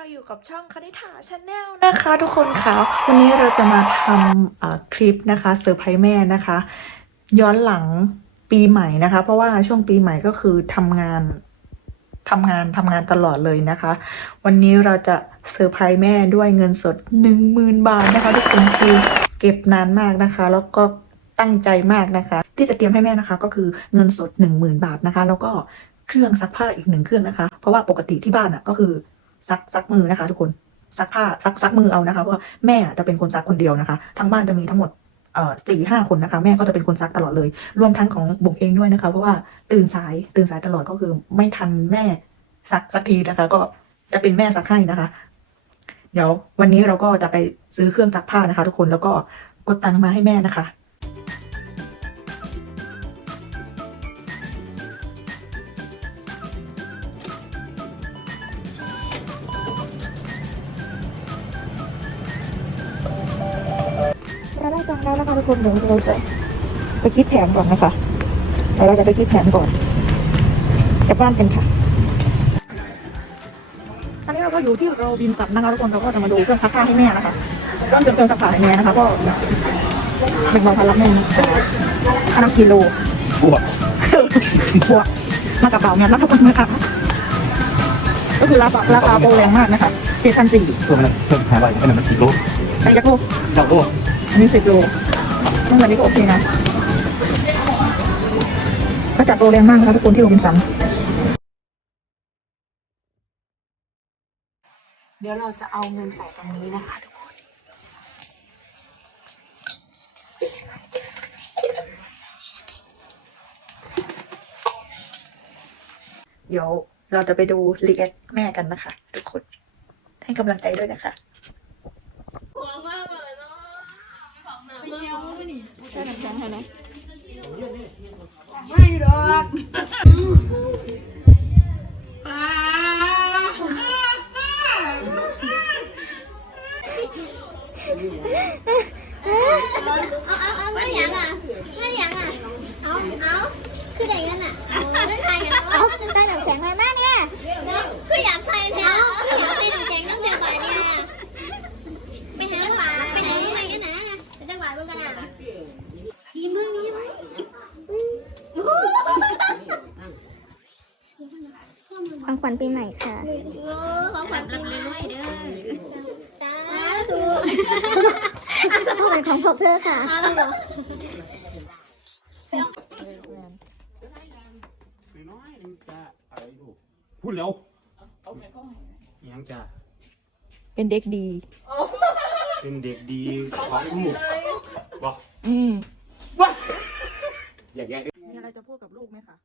เราอยู่กับช่องคณิ t าชาแนลนะคะทุกคนค่ะ วันนี้เราจะมาทำคลิปนะคะเซอร์ไพรส์แม่นะคะ ย้อนหลังปีใหม่นะคะ เพราะว่าช่วงปีใหม่ก็คือทำงานทำงานทำงานตลอดเลยนะคะ วันนี้เราจะเซอร์ไพรส์แม่ด้วยเงินสดหนึ่งหมื่นบาทนะคะทุกคนคือเก็บนานมากนะคะ แล้วก็ตั้งใจมากนะคะ ที่จะเตรียมให้แม่นะคะ ก็คือเงินสดหนึ่งหมื่นบาทนะคะ แล้วก็เครื่องซักผ้าอีกหนึ่งเครื่องนะคะ เพราะว่าปกติที่บ้านอะก็คือ ซักซักมือนะคะ ทุกคนซักผ้าซักซักมือเอานะคะเพราะว่าแม่จะเป็นคนซักคนเดียวนะคะ ทั้งบ้านจะมีทั้งหมดเอ่อสี่ห้าคนนะคะ แม่ก็จะเป็นคนซักตลอดเลย รวมทั้งของบุ๋มเองด้วยนะคะ เพราะว่าตื่นสายตื่นสายตลอดก็คือไม่ทันแม่ซักสักทีนะคะ ก็จะเป็นแม่ซักให้นะคะ เดี๋ยววันนี้เราก็จะไปซื้อเครื่องซักผ้านะคะ ทุกคนแล้วก็กดตังค์มาให้แม่นะคะ เราได้ตังแล้วนะคะทุกคนเดี๋ยวเราจะไปคิดแผนก่อนนะคะเดี๋ยวเราจะไปคิดแผนก่อนกลับบ้านกันค่ะตอนนี้เราก็อยู่ที่โราบินสันนะคะทุกคนเราก็จะมาดูเครื่องซักผ้าให้แม่นะคะก็เป็นเครื่องซักผ้าให้แม่นะคะก็หนึ่งร้อยพันละหนึ่งอันนั้นกิโลบวกบวกมากระเป๋าเงินแล้วทุกคนนะคะก็คือราคาราคาโปรแรงมากนะคะเจ็ดพันสี่ตัวมันเพิ่มหายไปให้มันมันกี่โลใช้ยักษ์โลเก้าโล อันนี้สิบโลเมื่อวันนี้ก็โอเคนะก็จัดโปรแรงมากนะคะทุกคนที่โรบินสันเดี๋ยวเราจะเอาเงินใส่ตรงนี้นะคะทุกคน เดี๋ยวเราจะไปดูรีแอคแม่กันนะคะ ทุกคน ให้กำลังใจด้วยนะคะ ไม่ยังอะไม่ยังอะเอาเอาคือไหนกันอะเอาไม่ใครอะเอาก็จะใส่น้ำแข็งมาหน้าเนี่ยก็อยากใส่แท้อยากใส่น้ำแข็งตั้งแต่บ่ายเนี่ยไปหาหวานไปหาอะไรกันนะไปจังหวัดเมื่อกันอะดีมึงดีไหม ของขวัญปีใหม่ค่ะ ของขวัญปีใหม่เด้อจ้าถูกของขวัญของพวกเธอค่ะน้อยนึงจะอะไรลูกพูดเร็วยังจะเป็นเด็กดี เป็นเด็กดีของลูกบอกอืมอยากแยกมีอะไรจะพูดกับลูกไหมคะ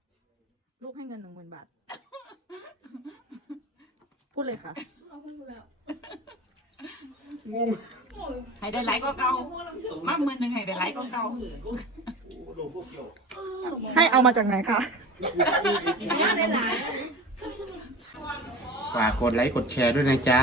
ลูกให้เงินหนึ่งหมื่นบาท พูดเลยค่ะ งงให้ได้หลายก็เก่ามากมือหนึ่งให้ได้หลายก็เก่าลูกพวกเกี่ยวให้เอามาจากไหนคะ ฝากกดไลค์กดแชร์ด้วยนะจ๊ะ